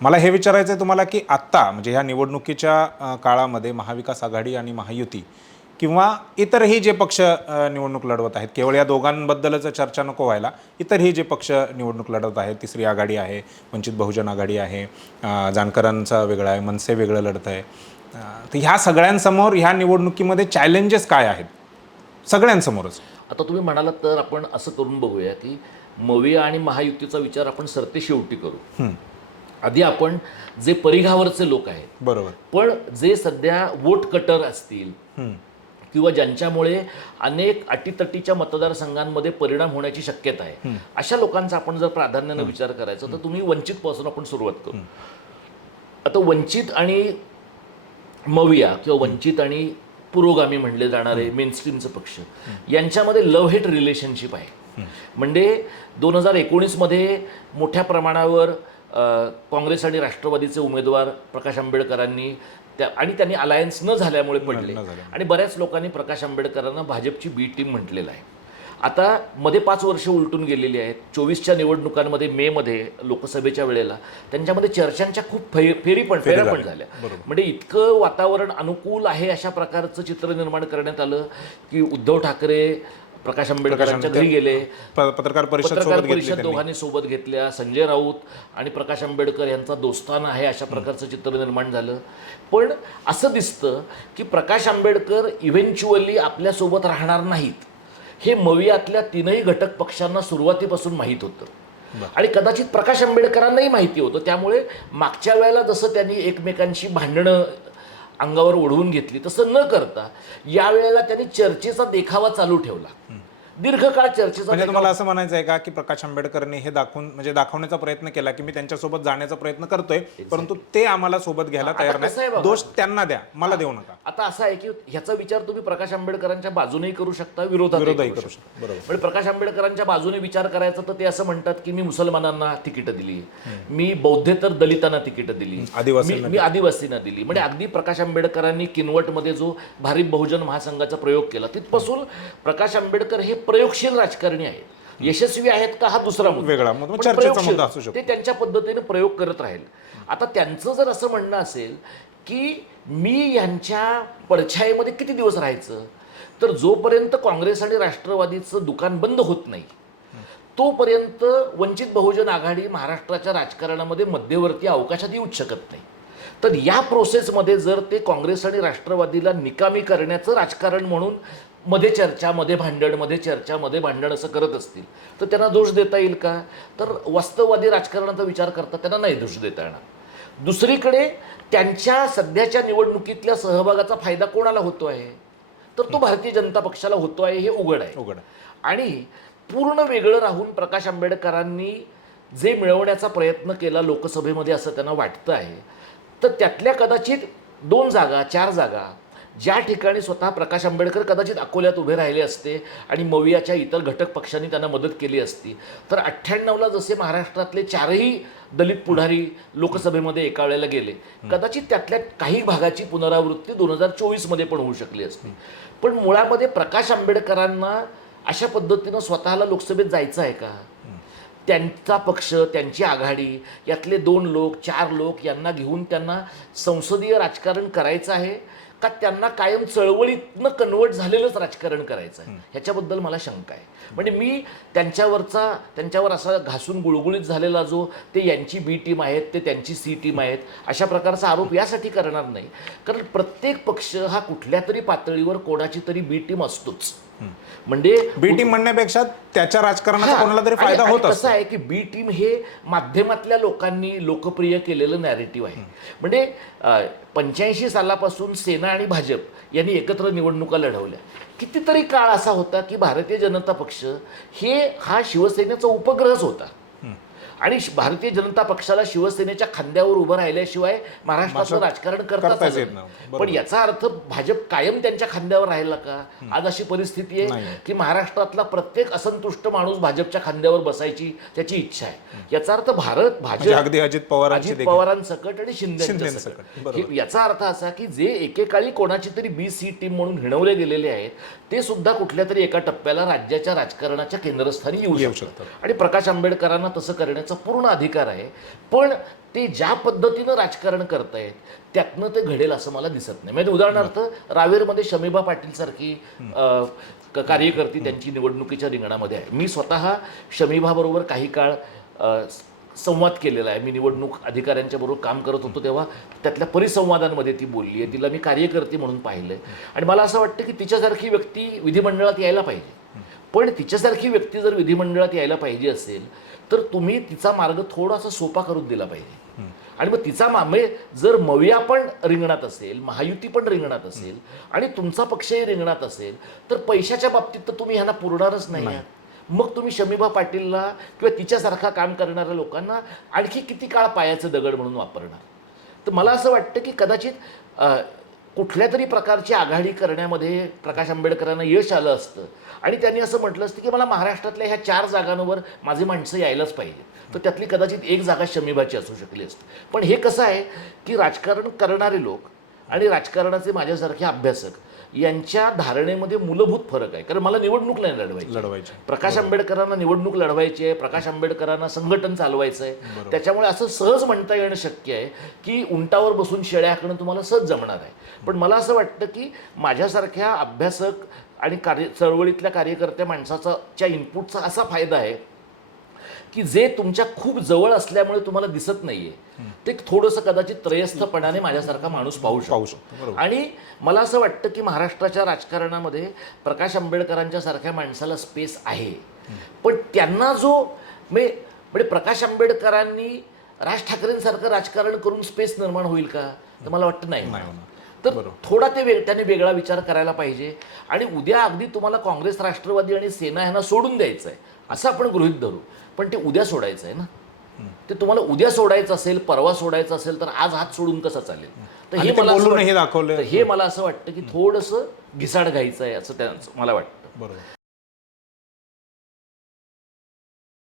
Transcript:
मला हे विचारायचं आहे तुम्हाला की आत्ता म्हणजे ह्या निवडणुकीच्या काळामध्ये महाविकास आघाडी आणि महायुती किंवा इतरही जे पक्ष निवडणूक लढवत आहेत केवळ या दोघांबद्दलच चर्चा नको व्हायला इतरही जे पक्ष निवडणूक लढवत आहेत तिसरी आघाडी आहे वंचित बहुजन आघाडी आहे जानकरांचा वेगळा आहे मनसे वेगळं लढत आहे तर ह्या सगळ्यांसमोर ह्या निवडणुकीमध्ये चॅलेंजेस काय आहेत? सगळ्यांसमोरच. आता तुम्ही म्हणालात तर आपण असं करून बघूया की मविया आणि महायुतीचा विचार आपण सरते शेवटी करू. आधी आपण जे परिघावरचे लोक आहेत बरोबर. पण जे सध्या वोट कटर असतील किंवा ज्यांच्यामुळे अनेक अटीतटीच्या मतदारसंघांमध्ये परिणाम होण्याची शक्यता आहे अशा लोकांचा आपण जर प्राधान्यानं विचार करायचा तर तुम्ही वंचित पासून आपण सुरुवात करू. आता वंचित आणि मविया किंवा वंचित आणि पुरोगामी म्हणले जाणारे मेनस्ट्रीमचे पक्ष यांच्यामध्ये लव्ह हेट रिलेशनशिप आहे. म्हणजे दोन हजार एकोणीसमध्ये मोठ्या प्रमाणावर काँग्रेस आणि राष्ट्रवादीचे उमेदवार प्रकाश आंबेडकरांनी त्या आणि त्यांनी अलायन्स न झाल्यामुळे पडले. आणि बऱ्याच लोकांनी प्रकाश आंबेडकरांना भाजपची बी टीम म्हटलेलं आहे. आता मध्ये पाच वर्ष उलटून गेलेली आहेत. चोवीसच्या निवडणुकांमध्ये मेमध्ये लोकसभेच्या वेळेला त्यांच्यामध्ये चर्चांच्या खूप फे फेरी पण फेऱ्या पण झाल्या. म्हणजे इतकं वातावरण अनुकूल आहे अशा प्रकारचं चित्र निर्माण करण्यात आलं की उद्धव ठाकरे प्रकाश आंबेडकरांच्या घरी गेले. प- पत्रकार परिषद पत्रकार सोबत घेतली परिषद त्यांनी. दोघांनी सोबत घेतल्या. संजय राऊत आणि प्रकाश आंबेडकर यांचा दोस्ताना आहे अशा प्रकारचं चित्र निर्माण झालं. पण असं दिसतं की प्रकाश आंबेडकर इव्हेंच्युअली आपल्यासोबत राहणार नाहीत. हे मवियातल्या तीनही घटक पक्षांना सुरुवातीपासून माहीत होतं. आणि कदाचित प्रकाश आंबेडकरांनाही माहिती होतं. त्यामुळे मागच्या वेळेला जसं त्यांनी एकमेकांशी भांडणं अंगावर ओढवून घेतली तसं न करता यावेळेला त्यांनी चर्चेचा देखावा चालू ठेवला. दीर्घकाळ चर्चेचा म्हणजे तुम्हाला असं म्हणायचं आहे का की प्रकाश आंबेडकरने हे दाखवून म्हणजे दाखवण्याचा प्रयत्न केला की मी त्यांच्यासोबत जाण्याचा प्रयत्न करतोय परंतु ते आम्हाला सोबत घ्यायला तयार कसं आहे नाही. दोष त्यांना द्या मला देऊ नका. आता असं आहे की ह्याचा विचार तुम्ही प्रकाश आंबेडकरांच्या बाजूनेही करू शकता विरोधात विरोधही करू शकता. बरोबर. म्हणजे प्रकाश आंबेडकरांच्या बाजूने विचार करायचा तर ते असं म्हणतात की मी मुसलमानांना तिकीट दिली. मी बौद्धेतर दलितांना तिकीट दिली. आदिवासींना मी मी आदिवासींना दिली. म्हणजे अगदी प्रकाश आंबेडकरांनी किनवटमध्ये जो भारिप बहुजन महासंघाचा प्रयोग केला तिथपासून प्रकाश आंबेडकर हे प्रयोगशील राजकारणी आहेत. यशस्वी आहेत का हा दुसरा मुद्दा. वेगळा मुद्दा. असू शकतो. ते त्यांच्या पद्धतीने प्रयोग करत राहील. आता त्यांचं जर असं म्हणणं असेल की मी यांच्या पडछायेमध्ये किती दिवस राहायचं? तर जोपर्यंत काँग्रेस आणि राष्ट्रवादीचं दुकान बंद होत नाही तोपर्यंत वंचित बहुजन आघाडी महाराष्ट्राच्या राजकारणामध्ये मध्यवर्ती अवकाशात येऊच शकत नाही. तर या प्रोसेसमध्ये जर ते काँग्रेस आणि राष्ट्रवादीला निकामी करण्याचं राजकारण म्हणून मध्ये चर्चा मध्ये भांडणमध्ये चर्चा मध्ये भांडण असं करत असतील तर त्यांना दोष देता येईल का? तर वास्तववादी राजकारणाचा विचार करता त्यांना नाही दोष देता येणार. दुसरीकडे त्यांच्या सध्याच्या निवडणुकीतल्या सहभागाचा फायदा कोणाला होतो आहे? तर तो भारतीय जनता पक्षाला होतो आहे हे उघड आहे. उघड. आणि पूर्ण वेगळं राहून प्रकाश आंबेडकरांनी जे मिळवण्याचा प्रयत्न केला लोकसभेमध्ये असं त्यांना वाटतं आहे तर त्यातल्या कदाचित दोन जागा चार जागा ज्या ठिकाणी स्वतः प्रकाश आंबेडकर कदाचित अकोल्यात उभे राहिले असते आणि मवियाच्या इतर घटक पक्षांनी त्यांना मदत केली असती तर अठ्ठ्याण्णवला जसे महाराष्ट्रातले चारही दलित पुढारी लोकसभेमध्ये एका वेळेला गेले कदाचित त्यातल्या काही भागाची पुनरावृत्ती दोन हजार चोवीसमध्ये पण होऊ शकली असती. पण मुळामध्ये प्रकाश आंबेडकरांना अशा पद्धतीनं स्वतःला लोकसभेत जायचं आहे का? त्यांचा पक्ष त्यांची आघाडी यातले दोन लोक चार लोक यांना घेऊन त्यांना संसदीय राजकारण करायचं आहे? का त्यांना कायम चळवळीतनं कन्वर्ट झालेलंच राजकारण करायचं आहे ह्याच्याबद्दल मला शंका आहे. म्हणजे मी त्यांच्यावरचा त्यांच्यावर असा घासून गुळगुळीत झालेला जो ते यांची बी टीम आहेत ते त्यांची सी टीम आहेत अशा प्रकारचा आरोप यासाठी करणार नाही. कारण प्रत्येक पक्ष हा कुठल्या तरी पातळीवर कोणाची तरी बी टीम असतोच. म्हणजे बी टीम म्हणण्यापेक्षा त्याच्या राजकारणाचा. कोणाला तरी फायदा होत असतो. आहे की बी टीम हे माध्यमातल्या लोकांनी लोकप्रिय केलेलं नॅरेटिव्ह आहे. म्हणजे पंच्याऐंशी सालापासून सेना आणि भाजप यांनी एकत्र निवडणुका लढवल्या. कितीतरी काळ असा होता की भारतीय जनता पक्ष हे हा शिवसेनेचा उपग्रहच होता. आणि भारतीय जनता पक्षाला शिवसेनेच्या खांद्यावर उभं राहिल्याशिवाय महाराष्ट्राचं राजकारण करताच येत. नाही. पण याचा अर्थ भाजप कायम त्यांच्या खांद्यावर राहिला का आज अशी परिस्थिती आहे. की महाराष्ट्रातला प्रत्येक असंतुष्ट माणूस भाजपच्या खांद्यावर बसायची त्याची इच्छा आहे याचा अर्थ भारत म्हणजे भाजप अगदी अजित पवारांची अजित पवारांसकट आणि. हे- याचा अर्थ असा की जे एकेकाळी कोणाची तरी बी सी टीम म्हणून हिणवले गेलेले आहेत ते सुद्धा कुठल्या तरी एका टप्प्याला राज्याच्या राजकारणाच्या केंद्रस्थानी येऊ शकतात. आणि प्रकाश आंबेडकरांना तसं करण्याचा पूर्ण अधिकार आहे. पण ते ज्या पद्धतीनं राजकारण करतायत त्यातनं ते घडेल असं मला दिसत नाही. म्हणजे उदाहरणार्थ रावेरमध्ये शमीबा पाटील सारखी कार्यकर्ती त्यांची निवडणुकीच्या रिंगणामध्ये आहे. मी स्वतः शमीभाबरोबर काही काळ संवाद केलेला आहे. मी निवडणूक अधिकाऱ्यांच्या बरोबर काम करत होतो तेव्हा त्यातल्या परिसंवादांमध्ये ती बोलली आहे. तिला मी कार्यकर्ती म्हणून पाहिलं आणि मला असं वाटतं की तिच्यासारखी व्यक्ती विधिमंडळात यायला पाहिजे. पण तिच्यासारखी व्यक्ती जर विधिमंडळात यायला पाहिजे असेल तर तुम्ही तिचा मार्ग थोडासा सोपा करून दिला पाहिजे. आणि मग तिचा मा म्हणजे जर मविया पण रिंगणात असेल महायुती पण रिंगणात असेल आणि तुमचा पक्षही रिंगणात असेल तर पैशाच्या बाबतीत तर तुम्ही ह्यांना पुरणारच नाही आहात. मग तुम्ही शमीबा पाटीलला किंवा तिच्यासारखा काम करणाऱ्या लोकांना आणखी किती काळ पायाचं दगड म्हणून वापरणार? तर मला असं वाटतं की कदाचित कुठल्या तरी प्रकारची आघाडी करण्यामध्ये प्रकाश आंबेडकरांना यश आलं असतं. आणि त्यांनी असं म्हटलं असतं की मला महाराष्ट्रातल्या ह्या चार जागांवर माझी माणसं यायलाच पाहिजे. तर त्यातली कदाचित एक जागा शमीबाची असू शकली असते. पण हे कसं आहे की राजकारण करणारे लोक आणि राजकारणाचे माझ्यासारखे अभ्यासक यांच्या धारणेमध्ये मूलभूत फरक आहे. कारण मला निवडणूक नाही लढवायची. लढवायचे. प्रकाश आंबेडकरांना निवडणूक लढवायची आहे. प्रकाश आंबेडकरांना संघटन चालवायचं आहे. त्याच्यामुळे असं सहज म्हणता येणं शक्य आहे की उंटावर बसून शेळ्या हाकणं तुम्हाला सहज जमणार आहे. पण मला असं वाटतं की माझ्यासारख्या अभ्यासक आणि कार्य चळवळीतल्या कार्यकर्त्या माणसाचा च्या इनपुटचा असा फायदा आहे की जे तुमच्या खूप जवळ असल्यामुळे तुम्हाला दिसत नाहीये ते थोडंसं कदाचित त्रयस्थपणाने माझ्यासारखा माणूस पाहू पाहू शकतो आणि मला असं वाटतं की महाराष्ट्राच्या राजकारणामध्ये प्रकाश आंबेडकरांच्या सारख्या माणसाला स्पेस आहे. पण त्यांना जो म्हणजे प्रकाश आंबेडकरांनी राज ठाकरेंसारखं राजकारण करून स्पेस निर्माण होईल का? तर मला वाटतं नाही. तर. थोडा ते वेग त्याने वेगळा विचार करायला पाहिजे. आणि उद्या अगदी तुम्हाला काँग्रेस राष्ट्रवादी आणि सेना यांना सोडून द्यायचं आहे असं आपण गृहित धरू. पण ते उद्या सोडायचं आहे ना. ते तुम्हाला उद्या सोडायचं असेल परवा सोडायचं असेल तर आज हात सोडून कसं चालेल? तर ते मला हे दाखवलं हे मला असं वाटतं की थोडंसं घिसाड घ्यायचं आहे असं त्यांचं मला वाटतं. बरोबर.